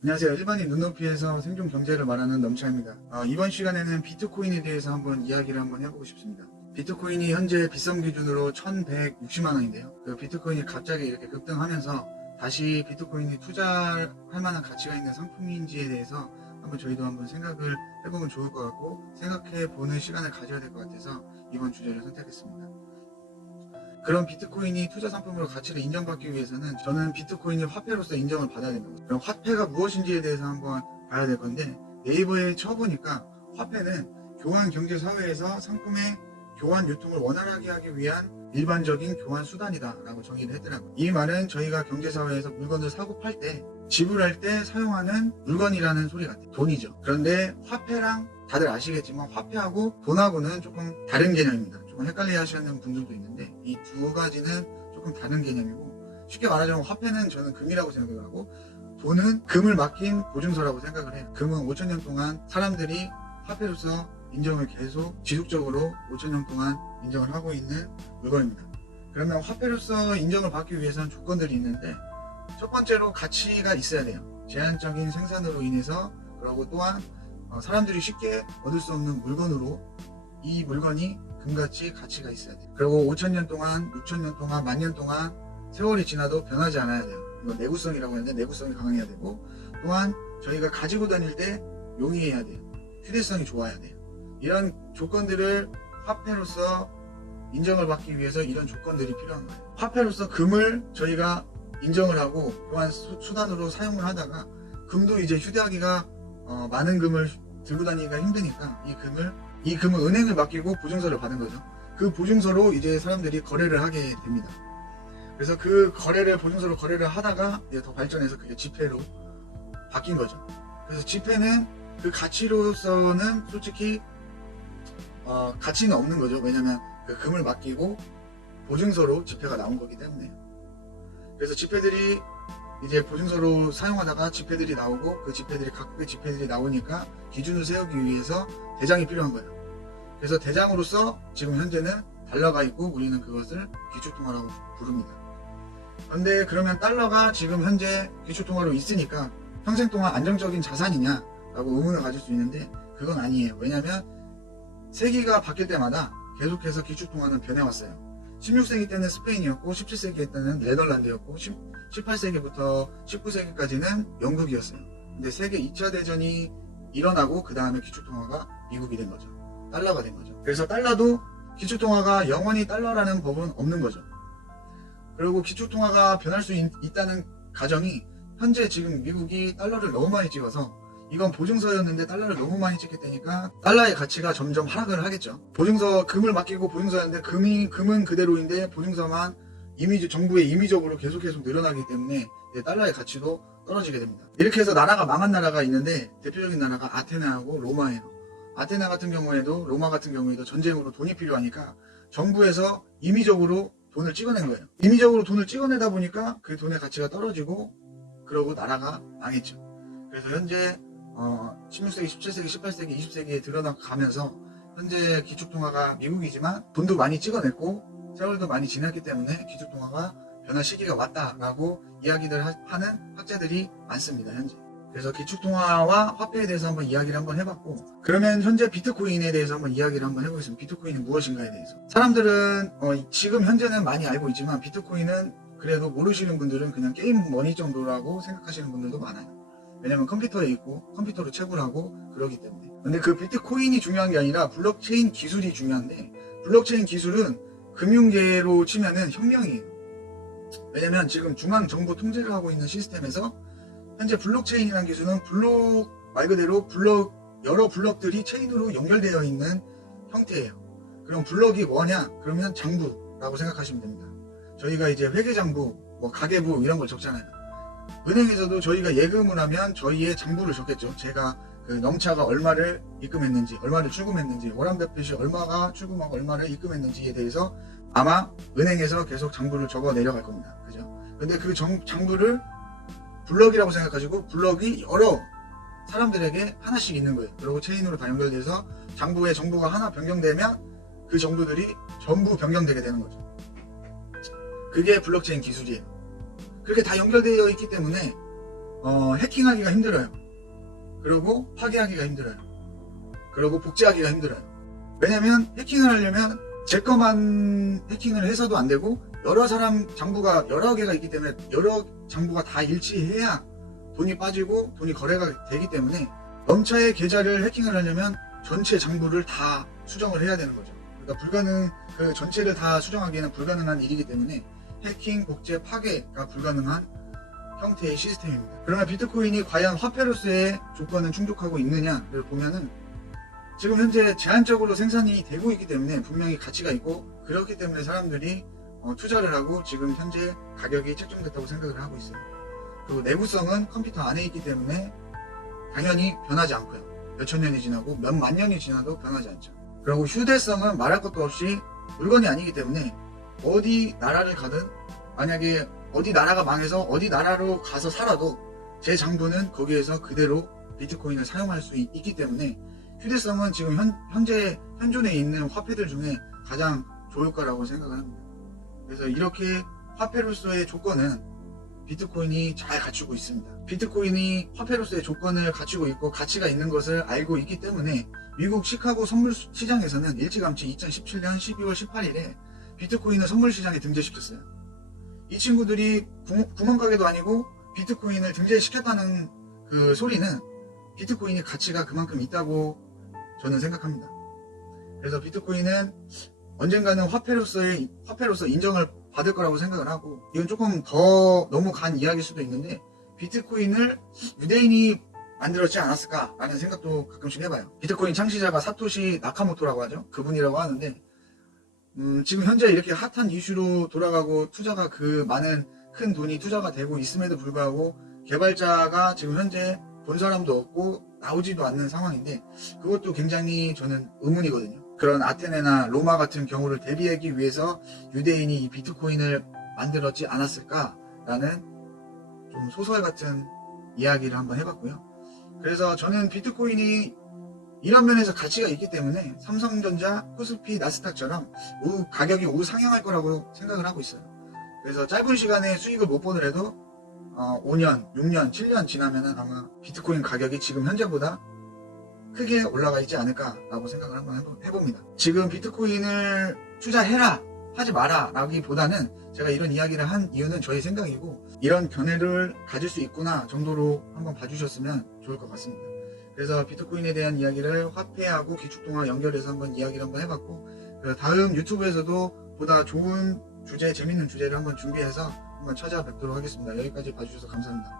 안녕하세요. 일반인 눈높이에서 생존 경제를 말하는 넘차입니다. 이번 시간에는 비트코인에 대해서 이야기를 해보고 싶습니다. 비트코인이 현재 비썸 기준으로 1160만 원인데요. 그 비트코인이 갑자기 이렇게 급등하면서 다시 비트코인이 투자할 만한 가치가 있는 상품인지에 대해서 저희도 생각을 해보면 좋을 것 같고, 생각해보는 시간을 가져야 될 것 같아서 이번 주제를 선택했습니다. 그런 비트코인이 투자 상품으로 가치를 인정받기 위해서는 저는 비트코인이 화폐로서 인정을 받아야 됩니다. 그럼 화폐가 무엇인지에 대해서 봐야 될 건데, 네이버에 쳐보니까 화폐는 교환 경제 사회에서 상품의 교환 유통을 원활하게 하기 위한 일반적인 교환 수단이다 라고 정의를 했더라고요. 이 말은 저희가 경제 사회에서 물건을 사고 팔 때, 지불할 때 사용하는 물건이라는 소리 같아요. 돈이죠. 그런데 화폐랑 다들 아시겠지만 화폐하고 돈하고는 조금 다른 개념입니다. 조금 헷갈려 하시는 분들도 있는데, 이 두 가지는 조금 다른 개념이고, 쉽게 말하자면 화폐는 저는 금이라고 생각을 하고, 돈은 금을 맡긴 보증서라고 생각을 해요. 금은 5,000년 동안 사람들이 화폐로서 인정을 계속 지속적으로 5,000년 동안 인정을 하고 있는 물건입니다. 그러면 화폐로서 인정을 받기 위해서는 조건들이 있는데, 첫 번째로 가치가 있어야 돼요. 제한적인 생산으로 인해서, 그리고 또한 사람들이 쉽게 얻을 수 없는 물건으로 이 물건이 금같이 가치가 있어야 돼요. 그리고 5,000년 동안, 6,000년 동안, 10,000년 동안 세월이 지나도 변하지 않아야 돼요. 이건 내구성이라고 하는데 내구성이 강해야 되고, 또한 저희가 가지고 다닐 때 용이해야 돼요. 휴대성이 좋아야 돼요. 이런 조건들을 화폐로서 인정을 받기 위해서 이런 조건들이 필요한 거예요. 화폐로서 금을 저희가 인정을 하고 교환 수단으로 사용을 하다가, 금도 이제 휴대하기가 많은 금을 들고 다니기가 힘드니까 이 금은 은행을 맡기고 보증서를 받은 거죠. 그 보증서로 이제 사람들이 거래를 하게 됩니다. 그래서 그 보증서로 거래를 하다가 이제 더 발전해서 그게 지폐로 바뀐 거죠. 그래서 지폐는 그 가치로서는 솔직히 가치는 없는 거죠. 왜냐면 그 금을 맡기고 보증서로 지폐가 나온 거기 때문에. 그래서 지폐들이 이제 보증서로 사용하다가 지폐들이 나오고, 그 지폐들이 각국의 지폐들이 나오니까 기준을 세우기 위해서 대장이 필요한 거예요. 그래서 대장으로서 지금 현재는 달러가 있고, 우리는 그것을 기축통화라고 부릅니다. 그런데 그러면 달러가 지금 현재 기축통화로 있으니까 평생 동안 안정적인 자산이냐 라고 의문을 가질 수 있는데, 그건 아니에요. 왜냐하면 세기가 바뀔 때마다 계속해서 기축통화는 변해왔어요. 16세기 때는 스페인이었고, 17세기 때는 네덜란드였고, 18세기부터 19세기까지는 영국이었어요. 근데 세계 2차 대전이 일어나고 그 다음에 기축통화가 미국이 된 거죠. 달러가 된 거죠. 그래서 달러도 기축통화가 영원히 달러라는 법은 없는 거죠. 그리고 기축통화가 변할 수 있다는 가정이, 현재 지금 미국이 달러를 너무 많이 찍어서, 이건 보증서였는데 달러를 너무 많이 찍게 되니까 달러의 가치가 점점 하락을 하겠죠. 보증서, 금을 맡기고 보증서였는데 금은 그대로인데 보증서만 정부의 임의적으로 계속 늘어나기 때문에 달러의 가치도 떨어지게 됩니다. 이렇게 해서 나라가 망한 나라가 있는데, 대표적인 나라가 아테네하고 로마예요. 아테네 같은 경우에도, 로마 같은 경우에도 전쟁으로 돈이 필요하니까 정부에서 임의적으로 돈을 찍어낸 거예요. 임의적으로 돈을 찍어내다 보니까 그 돈의 가치가 떨어지고, 그러고 나라가 망했죠. 그래서 현재 16세기, 17세기, 18세기, 20세기에 들어가면서 현재 기축통화가 미국이지만 돈도 많이 찍어냈고 세월도 많이 지났기 때문에 기축통화가 변할 시기가 왔다라고 이야기를 하는 학자들이 많습니다, 현재. 그래서 기축통화와 화폐에 대해서 이야기를 해봤고, 그러면 현재 비트코인에 대해서 이야기를 해보겠습니다. 비트코인이 무엇인가에 대해서. 사람들은 지금 현재는 많이 알고 있지만, 비트코인은 그래도 모르시는 분들은 그냥 게임 머니 정도라고 생각하시는 분들도 많아요. 왜냐면 컴퓨터에 있고 컴퓨터로 채굴하고 그러기 때문에. 근데 그 비트코인이 중요한 게 아니라 블록체인 기술이 중요한데, 블록체인 기술은 금융계로 치면은 혁명이에요. 왜냐면 지금 중앙정부 통제를 하고 있는 시스템에서 현재 블록체인이라는 기술은 말 그대로 여러 블록들이 체인으로 연결되어 있는 형태예요. 그럼 블록이 뭐냐? 그러면 장부라고 생각하시면 됩니다. 저희가 이제 회계장부, 가계부 이런 걸 적잖아요. 은행에서도 저희가 예금을 하면 저희의 장부를 적겠죠. 제가 그 넘차가 얼마를 입금했는지, 얼마를 출금했는지, 워렌버핏이 얼마가 출금하고 얼마를 입금했는지에 대해서 아마 은행에서 계속 장부를 적어 내려갈 겁니다. 그죠? 근데 그 장부를 블럭이라고 생각하시고, 블럭이 여러 사람들에게 하나씩 있는 거예요. 그리고 체인으로 다 연결돼서 장부에 정보가 하나 변경되면 그 정보들이 전부 변경되게 되는 거죠. 그게 블록체인 기술이에요. 그렇게 다 연결되어 있기 때문에 해킹하기가 힘들어요. 그리고 파괴하기가 힘들어요. 그리고 복제하기가 힘들어요. 왜냐면 해킹을 하려면 제 것만 해킹을 해서도 안 되고 여러 사람 장부가 여러 개가 있기 때문에 여러 장부가 다 일치해야 돈이 빠지고 돈이 거래가 되기 때문에 넘차의 계좌를 해킹을 하려면 전체 장부를 다 수정을 해야 되는 거죠. 그러니까 그 전체를 다 수정하기에는 불가능한 일이기 때문에 해킹, 복제, 파괴가 불가능한 형태의 시스템입니다. 그러나 비트코인이 과연 화폐로서의 조건을 충족하고 있느냐를 보면은 지금 현재 제한적으로 생산이 되고 있기 때문에 분명히 가치가 있고, 그렇기 때문에 사람들이 투자를 하고 지금 현재 가격이 책정됐다고 생각을 하고 있어요. 그리고 내구성은 컴퓨터 안에 있기 때문에 당연히 변하지 않고요. 몇천 년이 지나고 몇만 년이 지나도 변하지 않죠. 그리고 휴대성은 말할 것도 없이 물건이 아니기 때문에 어디 나라를 가든, 만약에 어디 나라가 망해서 어디 나라로 가서 살아도 제 장부는 거기에서 그대로 비트코인을 사용할 수 있기 때문에 휴대성은 지금 현재 현존에 있는 화폐들 중에 가장 좋을 거라고 생각을 합니다. 그래서 이렇게 화폐로서의 조건은 비트코인이 잘 갖추고 있습니다. 비트코인이 화폐로서의 조건을 갖추고 있고 가치가 있는 것을 알고 있기 때문에 미국 시카고 선물 시장에서는 일찌감치 2017년 12월 18일에 비트코인을 선물 시장에 등재시켰어요. 이 친구들이 구멍가게도 아니고 비트코인을 등재시켰다는 그 소리는 비트코인이 가치가 그만큼 있다고 저는 생각합니다. 그래서 비트코인은 언젠가는 화폐로서 인정을 받을 거라고 생각을 하고, 이건 조금 더 너무 간 이야기일 수도 있는데 비트코인을 유대인이 만들었지 않았을까라는 생각도 가끔씩 해봐요. 비트코인 창시자가 사토시 나카모토라고 하죠. 그분이라고 하는데 지금 현재 이렇게 핫한 이슈로 돌아가고 투자가 그 많은 큰 돈이 투자가 되고 있음에도 불구하고 개발자가 지금 현재 본 사람도 없고 나오지도 않는 상황인데, 그것도 굉장히 저는 의문이거든요. 그런 아테네나 로마 같은 경우를 대비하기 위해서 유대인이 이 비트코인을 만들었지 않았을까라는 좀 소설 같은 이야기를 한번 해봤고요. 그래서 저는 비트코인이 이런 면에서 가치가 있기 때문에 삼성전자, 코스피, 나스닥처럼 가격이 우상향할 거라고 생각을 하고 있어요. 그래서 짧은 시간에 수익을 못 보더라도 5년, 6년, 7년 지나면 아마 비트코인 가격이 지금 현재보다 크게 올라가 있지 않을까라고 생각을 한번 해봅니다. 지금 비트코인을 투자해라, 하지 마라 라기보다는 제가 이런 이야기를 한 이유는 저의 생각이고, 이런 견해를 가질 수 있구나 정도로 한번 봐주셨으면 좋을 것 같습니다. 그래서 비트코인에 대한 이야기를 화폐하고 기축통화 연결해서 한번 이야기를 한번 해봤고, 다음 유튜브에서도 보다 좋은 주제, 재밌는 주제를 한번 준비해서 한번 찾아뵙도록 하겠습니다. 여기까지 봐주셔서 감사합니다.